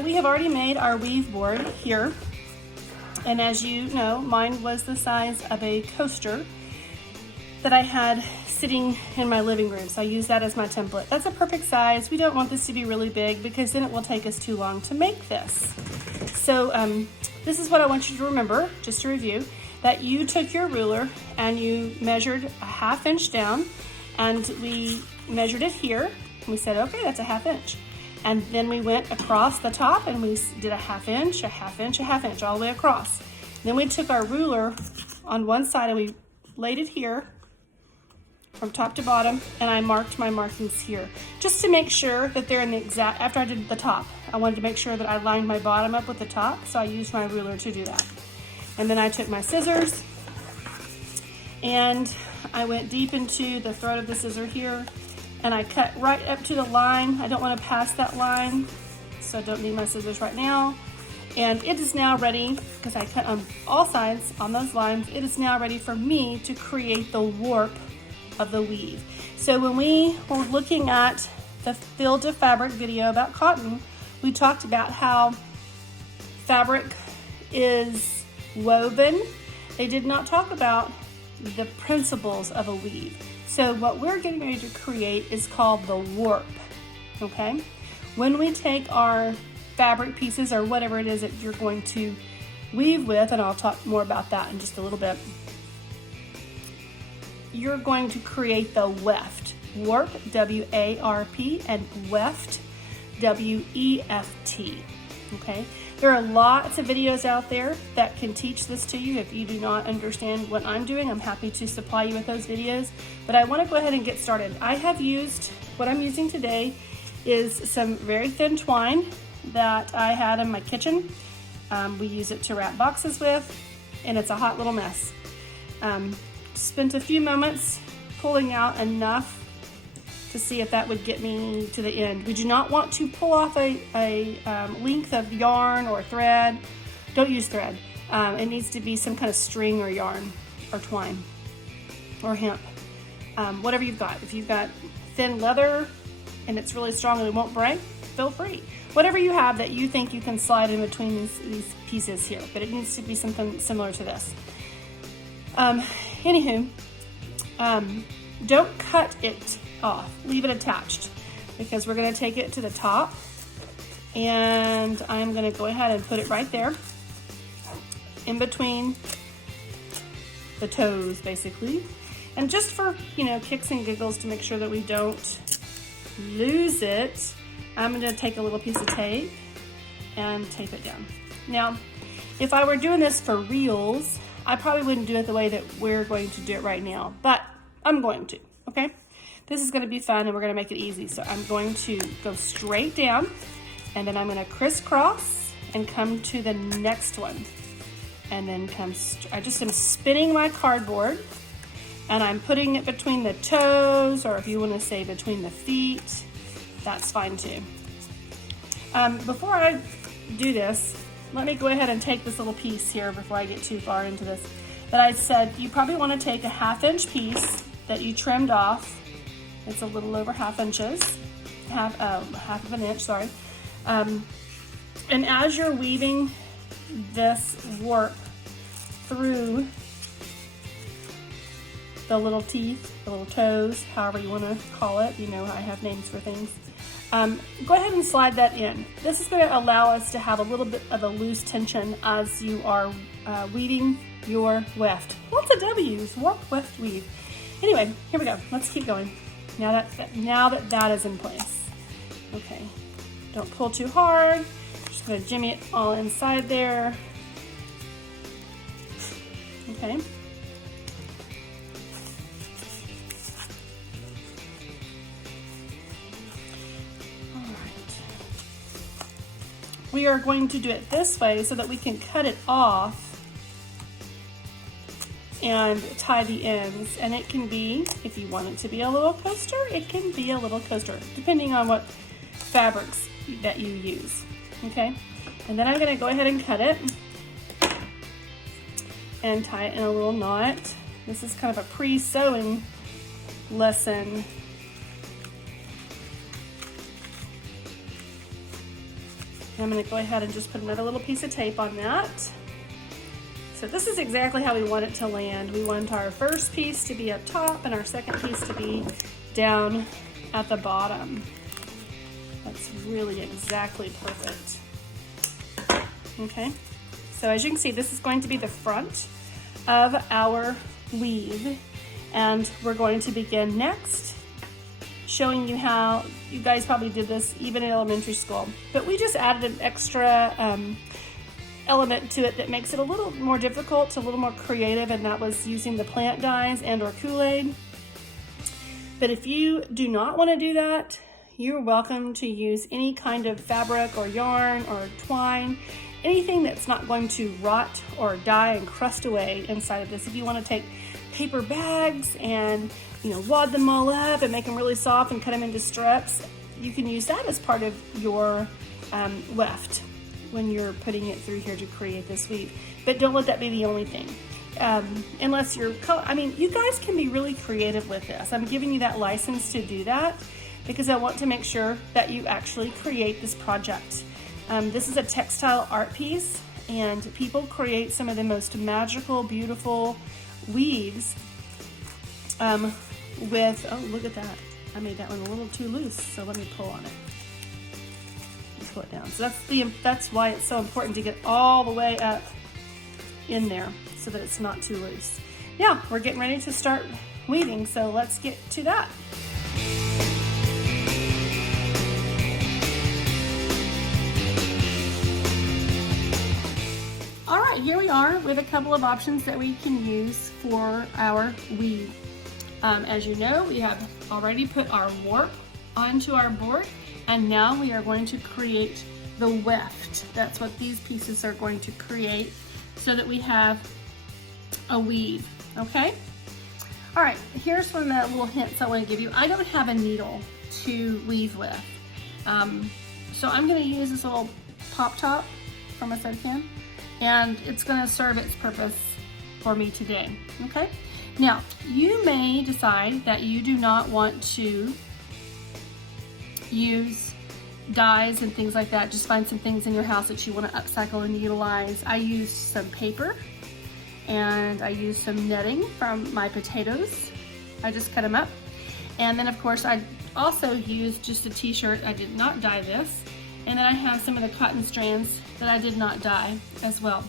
So we have already made our weave board here. And as you know, mine was the size of a coaster that I had sitting in my living room. So I use that as my template. That's a perfect size. We don't want this to be really big because then it will take us too long to make this. So this is what I want you to remember, just to review, that you took your ruler and you measured a 1/2 inch down, and we measured it here. We said, okay, that's a 1/2 inch. And then we went across the top and we did a 1/2 inch, a 1/2 inch, a 1/2 inch, all the way across. Then we took our ruler on one side and we laid it here from top to bottom, and I marked my markings here just to make sure that they're in the exact, after I did the top, I wanted to make sure that I lined my bottom up with the top, so I used my ruler to do that. And then I took my scissors and I went deep into the throat of the scissor here, and I cut right up to the line. I don't want to pass that line, so I don't need my scissors right now. And it is now ready, because I cut on all sides on those lines, it is now ready for me to create the warp of the weave. So when we were looking at the Field to Fabric video about cotton, we talked about how fabric is woven. They did not talk about the principles of a weave. So what we're getting ready to create is called the warp, okay? When we take our fabric pieces or whatever it is that you're going to weave with, and I'll talk more about that in just a little bit, you're going to create the weft. Warp, W-A-R-P, and weft, W-E-F-T, okay? There are lots of videos out there that can teach this to you. If you do not understand what I'm doing, I'm happy to supply you with those videos, but I want to go ahead and get started. I have used, what I'm using today is some very thin twine that I had in my kitchen. We use it to wrap boxes with, and it's a hot little mess. Spent a few moments pulling out enough to see if that would get me to the end. We do not want to pull off a length of yarn or thread. Don't use thread. It needs to be some kind of string or yarn or twine or hemp, whatever you've got. If you've got thin leather and it's really strong and it won't break, feel free. Whatever you have that you think you can slide in between these pieces here, but it needs to be something similar to this. Anywho, don't cut it off, leave it attached, because we're going to take it to the top, and I'm going to go ahead and put it right there in between the toes, basically. And just for, you know, kicks and giggles, to make sure that we don't lose it, I'm going to take a little piece of tape and tape it down. Now, if I were doing this for reels, I probably wouldn't do it the way that we're going to do it right now, but I'm going to, okay? This is going to be fun, and we're going to make it easy. So I'm going to go straight down, and then I'm going to crisscross and come to the next one. And then I just am spinning my cardboard, and I'm putting it between the toes, or if you want to say between the feet, that's fine too. Before I do this, let me go ahead and take this little piece here before I get too far into this. That I said you probably want to take a 1/2 inch piece that you trimmed off. It's a little over 1/2 inches, half of an inch, sorry. And as you're weaving this warp through the little teeth, the little toes, however you want to call it, you know, I have names for things. Go ahead and slide that in. This is going to allow us to have a little bit of a loose tension as you are weaving your weft. Lots of W's, warp, weft, weave. Anyway, here we go. Let's keep going. Now that that is in place. Okay, don't pull too hard. Just going to jimmy it all inside there. Okay. We are going to do it this way so that we can cut it off and tie the ends. And it can be, if you want it to be a little coaster, it can be a little coaster, depending on what fabrics that you use, okay? And then I'm gonna go ahead and cut it and tie it in a little knot. This is kind of a pre-sewing lesson. I'm going to go ahead and just put another little piece of tape on that. So this is exactly how we want it to land. We want our first piece to be up top and our second piece to be down at the bottom. That's really exactly perfect. Okay, so as you can see, this is going to be the front of our weave, and we're going to begin next showing you how, you guys probably did this even in elementary school, but we just added an extra element to it that makes it a little more difficult, a little more creative, and that was using the plant dyes and or Kool-Aid. But if you do not want to do that, you're welcome to use any kind of fabric or yarn or twine, anything that's not going to rot or die and crust away inside of this. If you want to take paper bags and wad them all up and make them really soft and cut them into strips, you can use that as part of your weft when you're putting it through here to create this weave. But don't let that be the only thing. Unless you're, you guys can be really creative with this. I'm giving you that license to do that because I want to make sure that you actually create this project. This is a textile art piece, and people create some of the most magical, beautiful weaves with, oh, look at that. I made that one a little too loose, so let me pull on it. Pull it down. So that's why it's so important to get all the way up in there so that it's not too loose. Now, we're getting ready to start weaving, so let's get to that. All right, here we are with a couple of options that we can use for our weave. As you know, we have already put our warp onto our board, and now we are going to create the weft. That's what these pieces are going to create so that we have a weave, okay? All right, here's one of the little hints I want to give you. I don't have a needle to weave with. So I'm going to use this little pop top from a sewing can, and it's going to serve its purpose for me today, okay? Now, you may decide that you do not want to use dyes and things like that. Just find some things in your house that you want to upcycle and utilize. I used some paper, and I used some netting from my potatoes. I just cut them up. And then of course I also used just a t-shirt. I did not dye this. And then I have some of the cotton strands that I did not dye as well.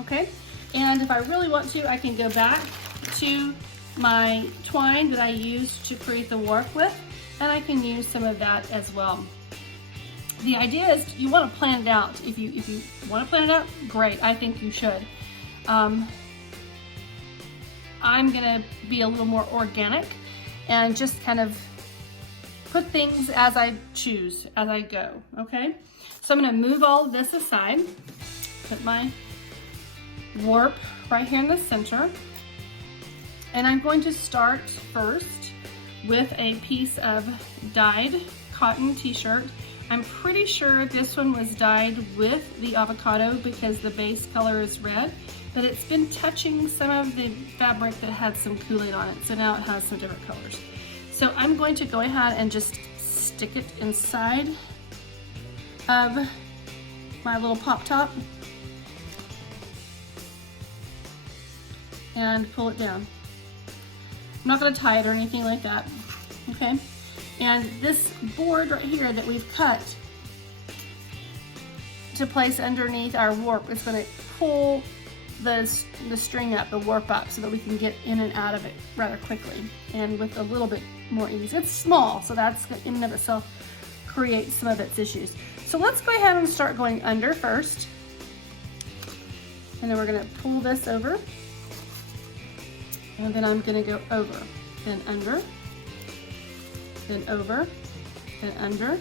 Okay? And if I really want to, I can go back to my twine that I used to create the warp with, and I can use some of that as well. The idea is you want to plan it out. If you want to plan it out, great. I think you should. I'm gonna be a little more organic and just kind of put things as I choose, as I go, okay? So I'm gonna move all of this aside, put my warp right here in the center, and I'm going to start first with a piece of dyed cotton t-shirt. I'm pretty sure this one was dyed with the avocado because the base color is red, but it's been touching some of the fabric that had some Kool-Aid on it, so now it has some different colors. So I'm going to go ahead and just stick it inside of my little pop top and pull it down. I'm not going to tie it or anything like that, okay? And this board right here that we've cut to place underneath our warp is going to pull the string up, the warp up, so that we can get in and out of it rather quickly and with a little bit more ease. It's small, so that's in and of itself creates some of its issues. So let's go ahead and start going under first, and then we're going to pull this over, and then I'm going to go over, then under, then over, then under,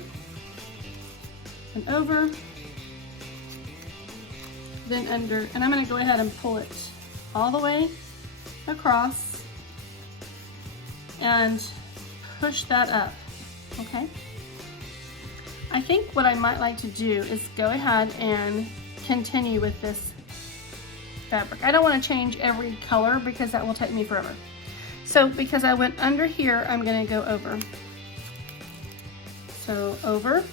and over, then under, and I'm going to go ahead and pull it all the way across and push that up, okay? I think what I might like to do is go ahead and continue with this fabric. I don't want to change every color because that will take me forever. So because I went under here, I'm going to go over. So over,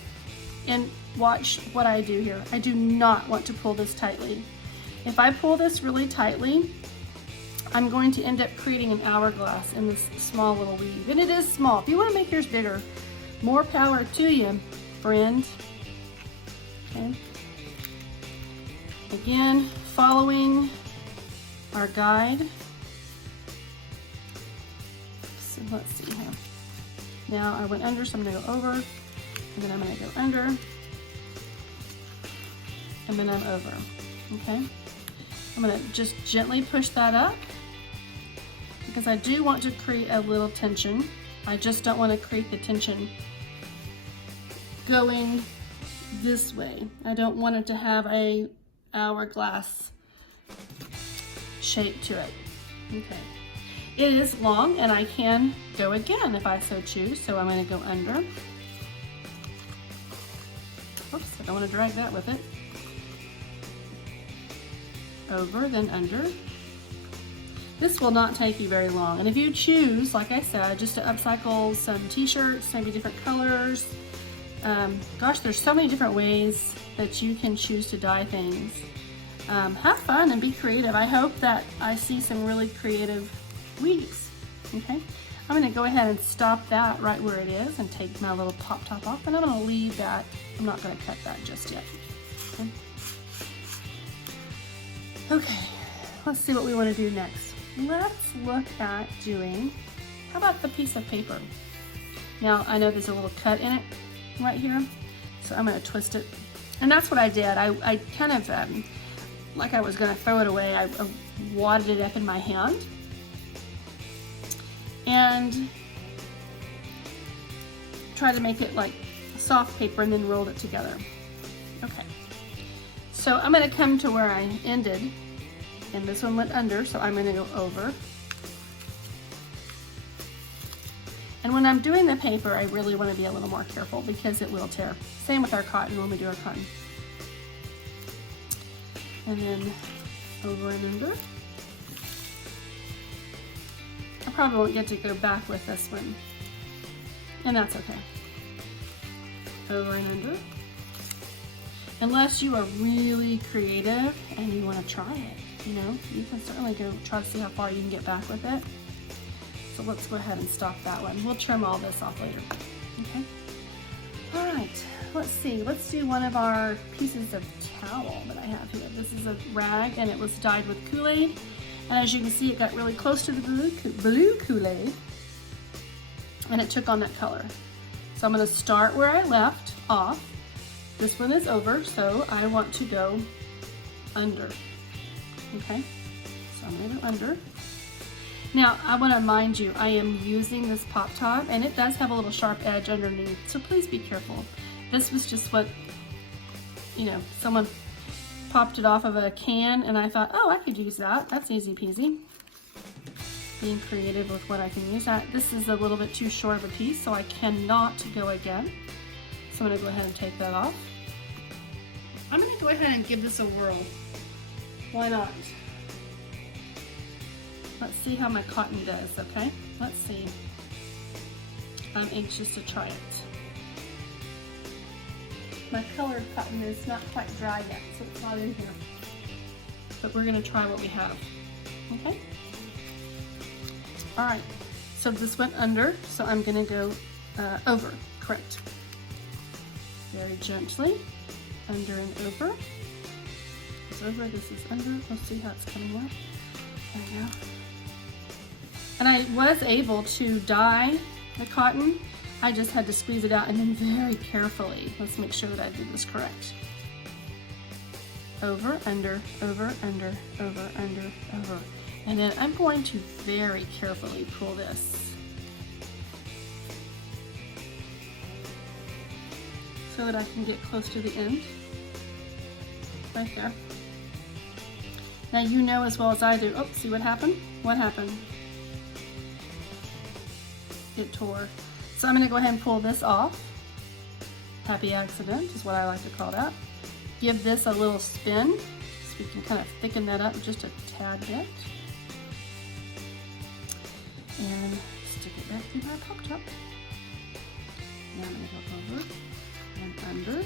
and watch what I do here. I do not want to pull this tightly. If I pull this really tightly, I'm going to end up creating an hourglass in this small little weave. And it is small. If you want to make yours bigger, more power to you, friend. Okay. Again, following our guide. So let's see here. Now I went under, so I'm going to go over, and then I'm going to go under, and then I'm over. Okay. I'm going to just gently push that up because I do want to create a little tension. I just don't want to create the tension going this way. I don't want it to have a hourglass shape to it. Okay. It is long and I can go again if I so choose. So I'm going to go under. Oops, I don't want to drag that with it. Over, then under. This will not take you very long. And if you choose, like I said, just to upcycle some t-shirts, maybe different colors, gosh, there's so many different ways that you can choose to dye things. Have fun and be creative. I hope that I see some really creative weaves. Okay, I'm going to go ahead and stop that right where it is and take my little pop top off, and I'm going to leave that. I'm not going to cut that just yet. Okay. Okay, let's see what we want to do next. Let's look at doing, how about the piece of paper? Now, I know there's a little cut in it right here, so I'm going to twist it. And that's what I did. I kind of, like I was going to throw it away, I wadded it up in my hand and tried to make it like soft paper and then rolled it together. Okay. So I'm going to come to where I ended, and this one went under, so I'm going to go over. And when I'm doing the paper, I really want to be a little more careful because it will tear. Same with our cotton when we do our cotton. And then over and under. I probably won't get to go back with this one, and that's okay. Over and under. Unless you are really creative and you want to try it, you know, you can certainly go try to see how far you can get back with it. So let's go ahead and stop that one. We'll trim all this off later. Okay. All right. Let's see. Let's do one of our pieces of towel that I have here. This is a rag and it was dyed with Kool-Aid. And as you can see, it got really close to the blue Kool-Aid and it took on that color. So I'm going to start where I left off. This one is over, so I want to go under. Okay, so I'm going to go under. Now, I want to remind you, I am using this pop top, and it does have a little sharp edge underneath, so please be careful. This was just what, you know, someone popped it off of a can, and I thought, oh, I could use that. That's easy peasy. Being creative with what I can use. This is a little bit too short of a piece, so I cannot go again. So I'm going to go ahead and take that off. I'm going to go ahead and give this a whirl. Why not? Let's see how my cotton does, okay? Let's see. I'm anxious to try it. My colored cotton is not quite dry yet, so it's not in here. But we're going to try what we have, okay? All right, so this went under, so I'm going to go over, correct. Very gently, under and over. It's over, this is under. Let's see how it's coming out. There we go. And I was able to dye the cotton. I just had to squeeze it out and then very carefully. Let's make sure that I did this correct. Over, under, over, under, over, under, over. And then I'm going to very carefully pull this. So that I can get close to the end, right there. Now you know as well as I do, oh, see what happened? What happened? It tore. So I'm gonna go ahead and pull this off. Happy accident is what I like to call that. Give this a little spin, so we can kind of thicken that up just a tad bit. And stick it back through my pop top. Now I'm gonna go over and under.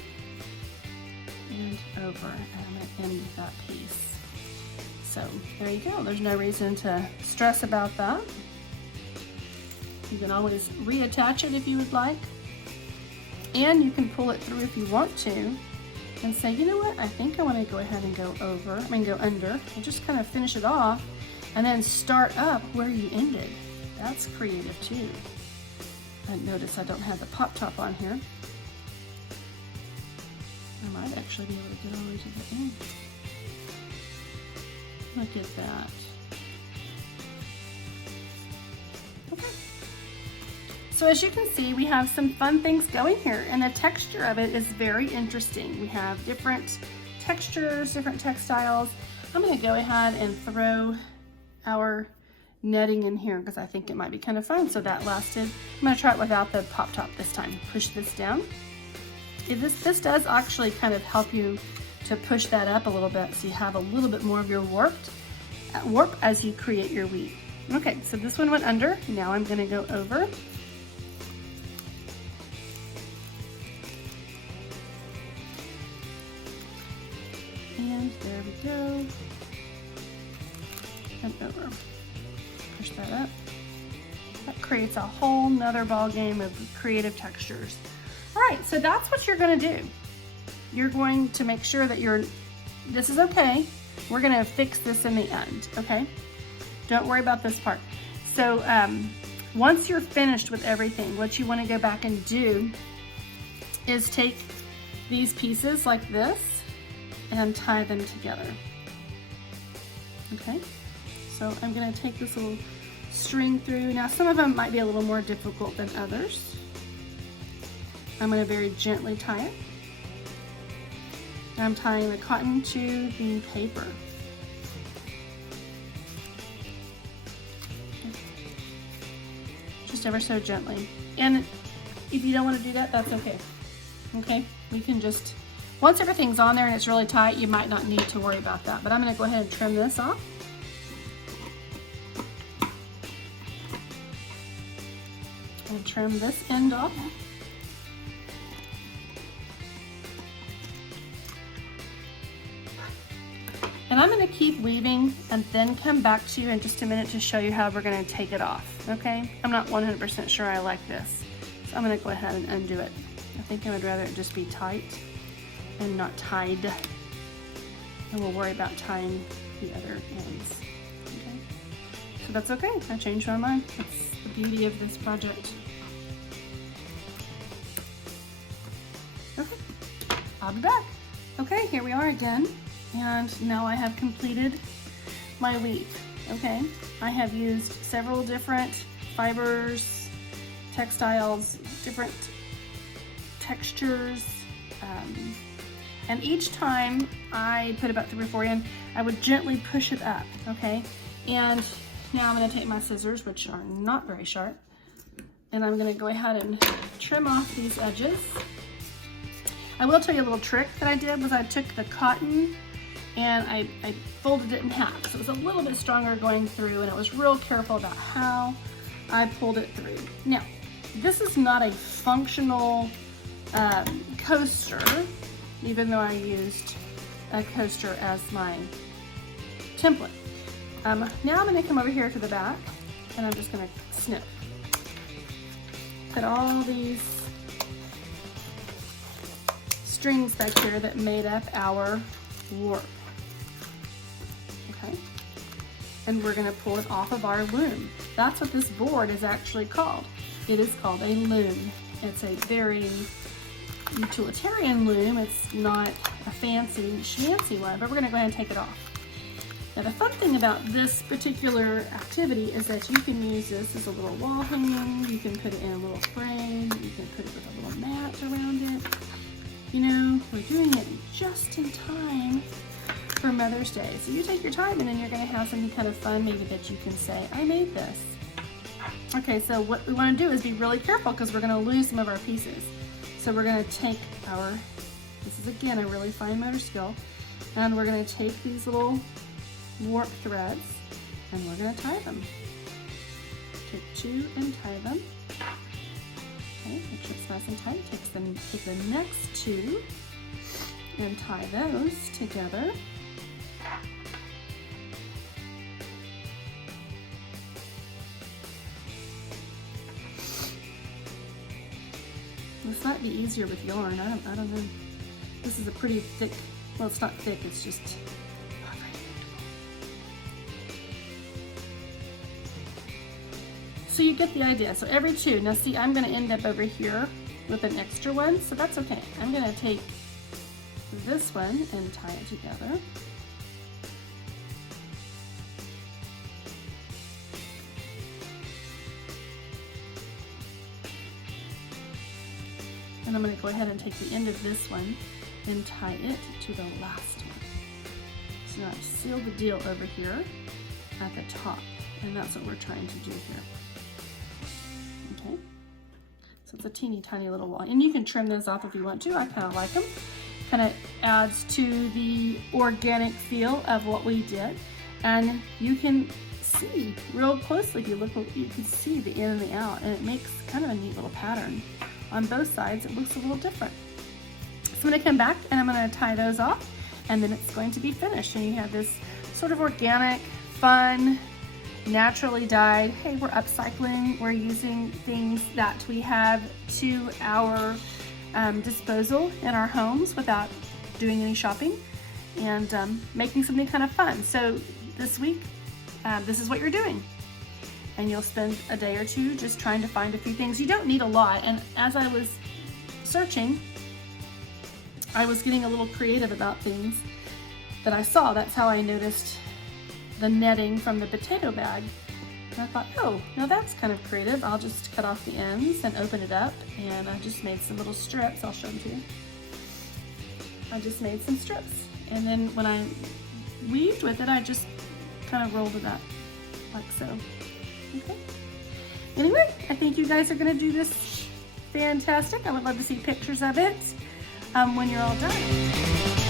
and over, and I'm gonna end that piece. So there you go. There's no reason to stress about that. You can always reattach it if you would like. And you can pull it through if you want to and say, you know what, I think I want to go ahead and go under and just kind of finish it off and then start up where you ended. That's creative too. And notice I don't have the pop top on here. I might actually be able to get all the way to the end. Look at that. Okay. So as you can see, we have some fun things going here, and the texture of it is very interesting. We have different textures, different textiles. I'm gonna go ahead and throw our netting in here because I think it might be kind of fun. So that lasted. I'm gonna try it without the pop top this time. Push this down. This does actually kind of help you to push that up a little bit so you have a little bit more of your warp as you create your weave. Okay, so this one went under. Now I'm gonna go over. And there we go. And over. Push that up. That creates a whole nother ball game of creative textures. All right, so that's what you're gonna do. You're going to make sure that this is okay. We're gonna fix this in the end, okay? Don't worry about this part. So once you're finished with everything, what you wanna go back and do is take these pieces like this and tie them together, okay? So I'm gonna take this little string through. Now some of them might be a little more difficult than others. I'm gonna very gently tie it. I'm tying the cotton to the paper. Just ever so gently. And if you don't want to do that, that's okay. Okay, we can just, once everything's on there and it's really tight, you might not need to worry about that. But I'm gonna go ahead and trim this off. And trim this end off. And I'm gonna keep weaving and then come back to you in just a minute to show you how we're gonna take it off, okay? I'm not 100% sure I like this. So I'm gonna go ahead and undo it. I think I would rather it just be tight and not tied. And we'll worry about tying the other ends, okay? So that's okay, I changed my mind. That's the beauty of this project. Okay, I'll be back. Okay, here we are done. And now I have completed my weave, okay? I have used several different fibers, textiles, different textures, and each time I put about 3 or 4 in, I would gently push it up, okay? And now I'm gonna take my scissors, which are not very sharp, and I'm gonna go ahead and trim off these edges. I will tell you a little trick that I did was I took the cotton and I folded it in half. So it was a little bit stronger going through, and I was real careful about how I pulled it through. Now, this is not a functional coaster, even though I used a coaster as my template. Now I'm gonna come over here to the back, and I'm just gonna snip. Put all these strings back here that made up our warp. Okay, and we're going to pull it off of our loom. That's what this board is actually called. It is called a loom. It's a very utilitarian loom. It's not a fancy schmancy one, but we're going to go ahead and take it off. Now the fun thing about this particular activity is that you can use this as a little wall hanging. You can put it in a little frame. You can put it with a little mat around it. You know, we're doing it just in time for Mother's Day. So you take your time and then you're gonna have something kind of fun maybe that you can say, I made this. Okay, so what we wanna do is be really careful because we're gonna lose some of our pieces. So we're gonna take this is again a really fine motor skill, and we're gonna take these little warp threads and we're gonna tie them. Take 2 and tie them. Okay, make sure it's nice and tight. Take the next 2 and tie those together. This might be easier with yarn. I don't know. This is a pretty thick, well, it's not thick, it's just not very comfortable. So you get the idea. So every two. Now see, I'm going to end up over here with an extra one, so that's okay. I'm going to take this one and tie it together. And I'm going to go ahead and take the end of this one and tie it to the last one. So now I've sealed the deal over here at the top, and that's what we're trying to do here. Okay, so it's a teeny tiny little wall, and you can trim those off if you want to. I kind of like them. Kind of adds to the organic feel of what we did, and you can see real closely. If you look, you can see the in and the out, and it makes kind of a neat little pattern. On both sides, it looks a little different. So I'm going to come back and I'm going to tie those off, and then it's going to be finished. And you have this sort of organic, fun, naturally dyed, hey, we're upcycling, we're using things that we have to our disposal in our homes without doing any shopping, and making something kind of fun. So this week, this is what you're doing. And you'll spend a day or two just trying to find a few things. You don't need a lot. And as I was searching, I was getting a little creative about things that I saw. That's how I noticed the netting from the potato bag. And I thought, oh, now that's kind of creative. I'll just cut off the ends and open it up. And I just made some little strips. I'll show them to you. I just made some strips. And then when I weaved with it, I just kind of rolled it up like so. Okay. Anyway, I think you guys are going to do this fantastic. I would love to see pictures of it when you're all done.